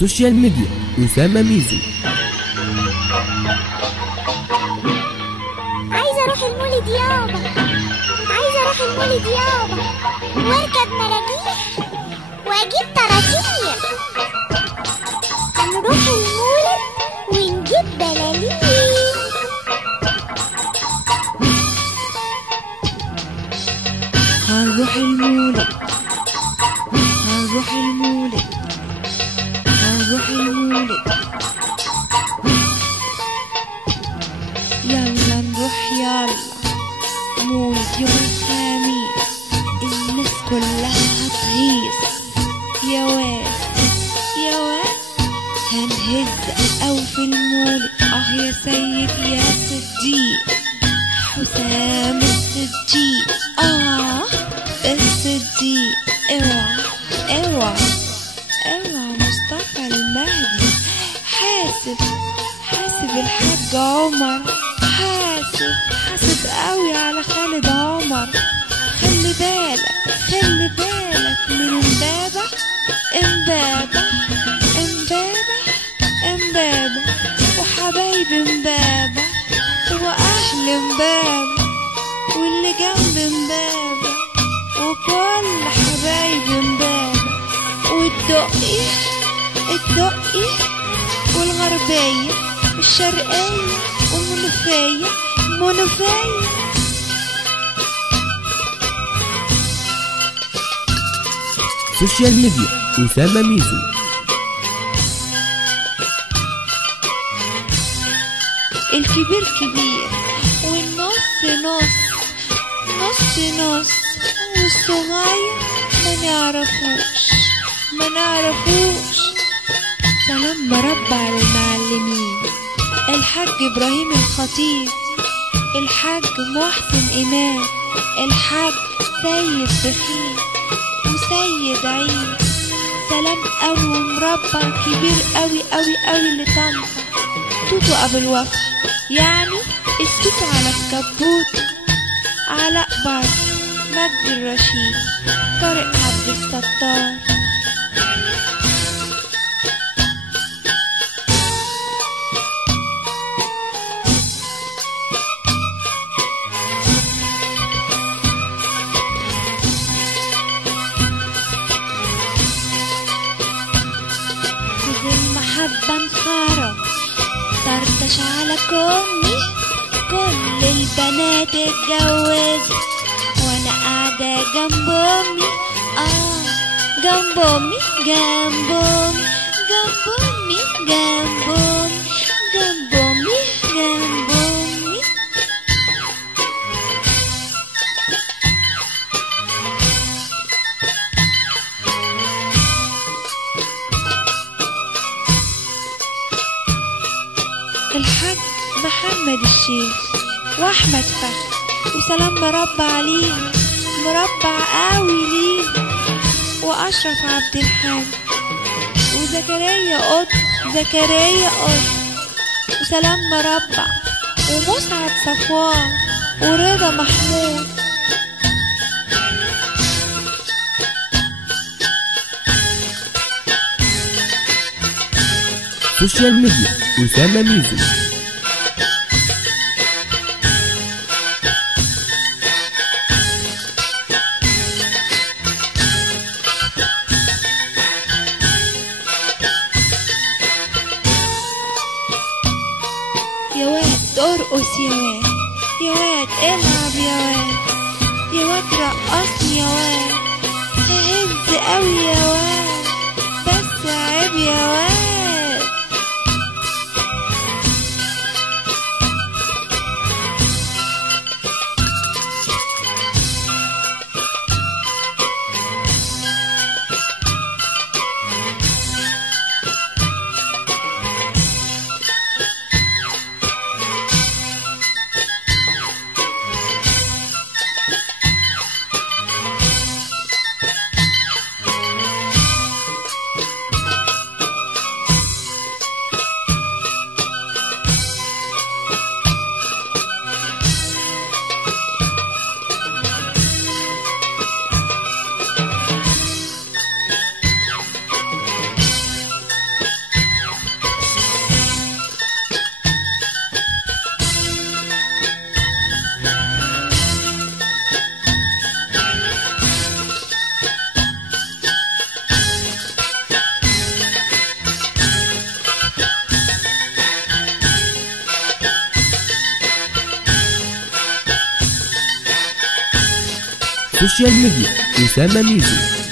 سوشيال ميديا أسامة ميزو. عايزة اروح المولد يابا، عايزة اروح المولد يابا، واركب مراجيح واجيب طراطير. هنروح المولد ونجيب بلالين. هنروح المولد، هنروح المولد، هنروح المولد. يلا نروح يلا مولد يوم الخميس، الناس كلها هتهيص. يا واد يا واد هنهز أو في المولد. يا سيد يا صديق حسام الصديق. الصديق. اوعى اوعى اوعى مصطفى المهدي. حاسب حاسب الحاج عمر، حاسب قوي على خالد عمر. خلي بالك خلي بالك من امبابة امبابة امبابة امبابة وحبايب امبابة واهل امبابة واللي جنب امبابة وكل حبايب امبابة والدقي الدقي والغربية الشرقية والمنوفية منوفية. سوشيال ميديا أسامة ميزو. الكبير كبير والنص نص، نص نص، والصغير ما نعرفوش. سلام مربع للمعلمين، الحاج إبراهيم الخطيب، الحاج محسن إمام، الحاج سيد بخيل وسيد عيد. سلام قوي ومربع كبير قوي قوي قوي لطنطا توتو أبو الوفا، يعني التوتو على الكبوت. علاء بر، مجدي الرشيد، طارق عبد الستار. المحبة انخرط طرطش على كمي، كل البنات اتجوزت وانا قاعدة جنب امي. جنب امي جنب امي جنب امي جنب امي جنب امي جنب امي. الحاج محمد الشيخ واحمد فخر وسلام مربع عليه، مربع قوي ليه، واشرف عبد الحميد وزكريا قط، زكريا قط وسلام مربع، ومسعد صفوان ورضا محمود. سوشيال ميديا أسامة ميزو. يا واد ارقص يا واد، يا واد العب يا واد، يا واد رقصني يا واد، ههز قوي يا واد، بس عيب يا واد. سوشيال ميديا أسامة ميزو.